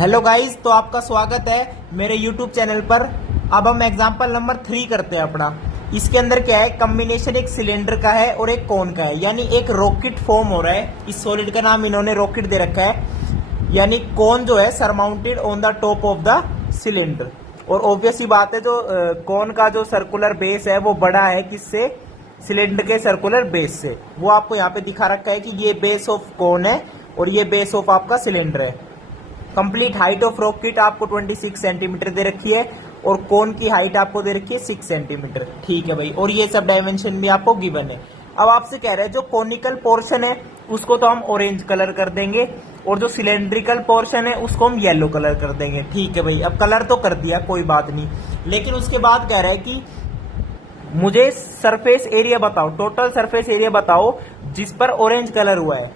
Hello guys, तो आपका स्वागत है मेरे यूट्यूब चैनल पर। अब हम एग्जांपल नंबर 3 करते हैं अपना। इसके अंदर क्या है, कम्बिनेशन एक सिलेंडर का है और एक कोन का है, यानी एक रॉकेट फॉर्म हो रहा है। इस सॉलिड का नाम इन्होंने रॉकेट दे रखा है, यानी कोन जो है surmounted on the top of the cylinder. और ऑब्वियस ही बात है, जो कोन का जो सर्कुलर बेस है वो बड़ा है किससे, सिलेंडर के सर्कुलर बेस से। वो आपको यहाँ पे दिखा रखा है कि ये बेस ऑफ कोन है और ये बेस ऑफ आपका सिलेंडर है। कंप्लीट हाइट ऑफ रॉकेट आपको 26 सेंटीमीटर दे रखी है और कोन की हाइट आपको दे रखी है 6 सेंटीमीटर। ठीक है भाई, और ये सब डायमेंशन भी आपको गिवन है। अब आपसे कह रहे हैं जो कॉनिकल पोर्शन है उसको तो हम ऑरेंज कलर कर देंगे और जो सिलेंड्रिकल पोर्शन है उसको हम येलो कलर कर देंगे। ठीक है भाई, अब कलर तो कर दिया, कोई बात नहीं। लेकिन उसके बाद कह रहा है कि मुझे सरफेस एरिया बताओ, टोटल सरफेस एरिया बताओ जिस पर ऑरेंज कलर हुआ है।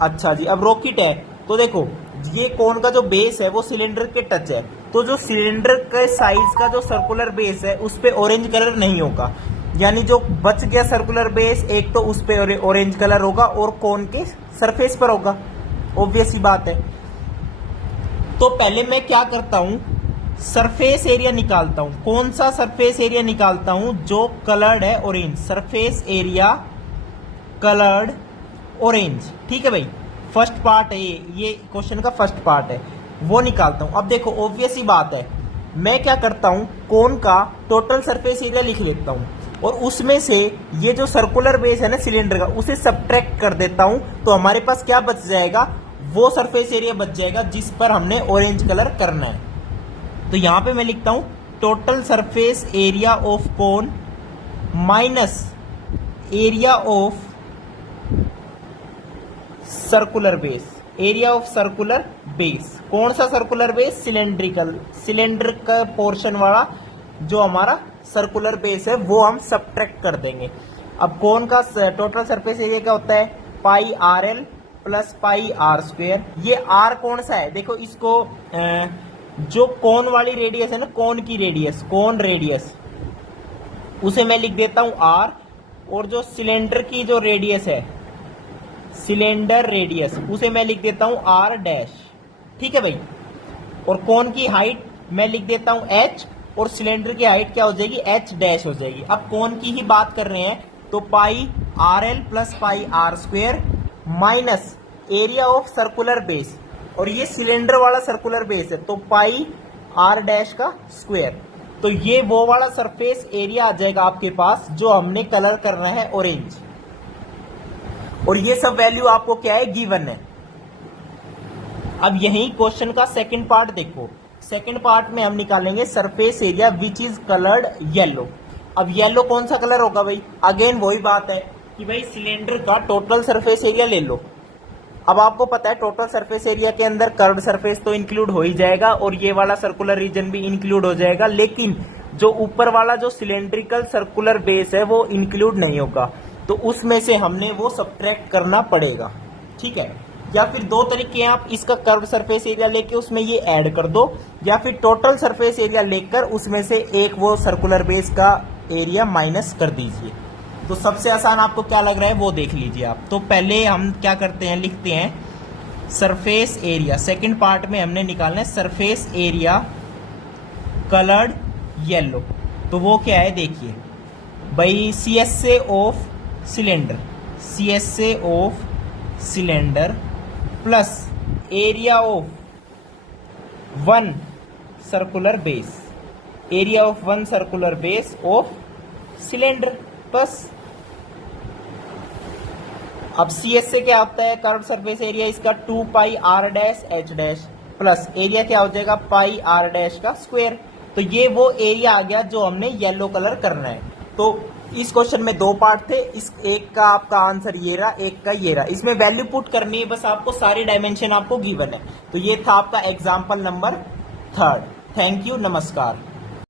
अच्छा जी, अब रॉकेट है तो देखो ये कोन का जो बेस है वो सिलेंडर के टच है, तो जो सिलेंडर के साइज का जो सर्कुलर बेस है उस पे ऑरेंज कलर नहीं होगा, यानी जो बच गया सर्कुलर बेस एक तो उस पे ऑरेंज कलर होगा और कोन के सरफेस पर होगा। ऑब्वियस ही बात है। तो पहले मैं क्या करता हूं, सरफेस एरिया निकालता हूं। कौन सा सरफेस एरिया निकालता हूं, जो कलर्ड है orange, surface area coloured orange. ठीक है भाई, फर्स्ट पार्ट है ये क्वेश्चन का फर्स्ट पार्ट है, वो निकालता हूं। अब देखो ऑब्वियस ही बात है, मैं क्या करता हूं, कोन का टोटल सरफेस एरिया लिख लेता हूं और उसमें से ये जो सर्कुलर बेस है ना सिलेंडर का उसे सब्ट्रैक्ट कर देता हूं, तो हमारे पास क्या बच जाएगा, वो सरफेस एरिया बच जाएगा जिस पर हमने ऑरेंज कलर करना है। तो यहां पे मैं लिखता हूं total surface area of cone minus area of circular base, area of circular base. कौन सा सर्कुलर बेस, सिलेंड्रिकल, सिलेंडर का पोर्शन वाला जो हमारा सर्कुलर बेस है वो हम सब्ट्रैक्ट कर देंगे। अब कोन का टोटल सरफेस एरिया क्या होता है, pi r l plus pi r square. ये आर कौन सा है, देखो इसको जो कोन वाली रेडियस है ना, कोन की रेडियस, कोन रेडियस, उसे मैं लिख देता हूं आर, और जो सिलेंडर की जो रेडियस है, सिलेंडर रेडियस, उसे मैं लिख देता हूं आर डैश। ठीक है भाई, और कोन की हाइट मैं लिख देता हूं एच, और सिलेंडर की हाइट क्या हो जाएगी, एच डैश हो जाएगी। अब कोन की ही बात कर रहे हैं तो pi r l plus pi r square minus area of circular base, और ये सिलेंडर वाला सर्कुलर बेस है तो पाई आर डैश का स्क्वेयर। तो ये वो वाला सरफेस एरिया आ जाएगा आपके पास जो हमने कलर करना है ऑरेंज, और ये सब वैल्यू आपको क्या है, गिवन है। अब यही क्वेश्चन का सेकंड पार्ट देखो। सेकंड पार्ट में हम निकालेंगे surface area which is coloured yellow. अब येलो कौन सा कलर होगा भाई, अगेन वही बात है कि भाई सिलेंडर का टोटल सरफेस एरिया ले लो। अब आपको पता है टोटल सरफेस एरिया के अंदर कर्व्ड सरफेस तो इंक्लूड हो ही जाएगा और ये वाला सर्कुलर रीजन भी इंक्लूड हो जाएगा, लेकिन जो ऊपर वाला जो सिलेंड्रिकल सर्कुलर बेस है वो इंक्लूड नहीं होगा, तो उसमें से हमने वो सब्ट्रैक्ट करना पड़ेगा। ठीक है, या फिर दो तरीके हैं, आप इसका कर्व सरफेस एरिया लेके उसमें ये ऐड कर दो, या फिर टोटल सरफेस एरिया लेकर उसमें से एक वो सर्कुलर बेस का एरिया माइनस कर दीजिए। तो सबसे आसान आपको क्या लग रहा है वो देख लीजिए आप। तो पहले हम क्या करते हैं, लिखते हैं सरफेस एरिया। सेकंड पार्ट में हमने निकालना है सरफेस एरिया कलर्ड येलो। तो वो क्या है देखिए भाई, CSA of cylinder, CSA of cylinder plus area of one circular base, area of one circular base of cylinder. बस अब CSA क्या होता है, कर्व सरफेस एरिया, इसका 2 pi r dash h dash plus area क्या हो जाएगा, पाई आर डैश का स्क्वायर। तो ये वो एरिया आ गया जो हमने येलो कलर करना है। तो इस क्वेश्चन में दो पार्ट थे, इस एक का आपका आंसर ये रहा, एक का ये रहा। इसमें वैल्यू पुट करनी है बस आपको, सारी डायमेंशन आपको गिवन है। तो ये था आपका एग्जाम्पल नंबर 3। थैंक यू, नमस्कार।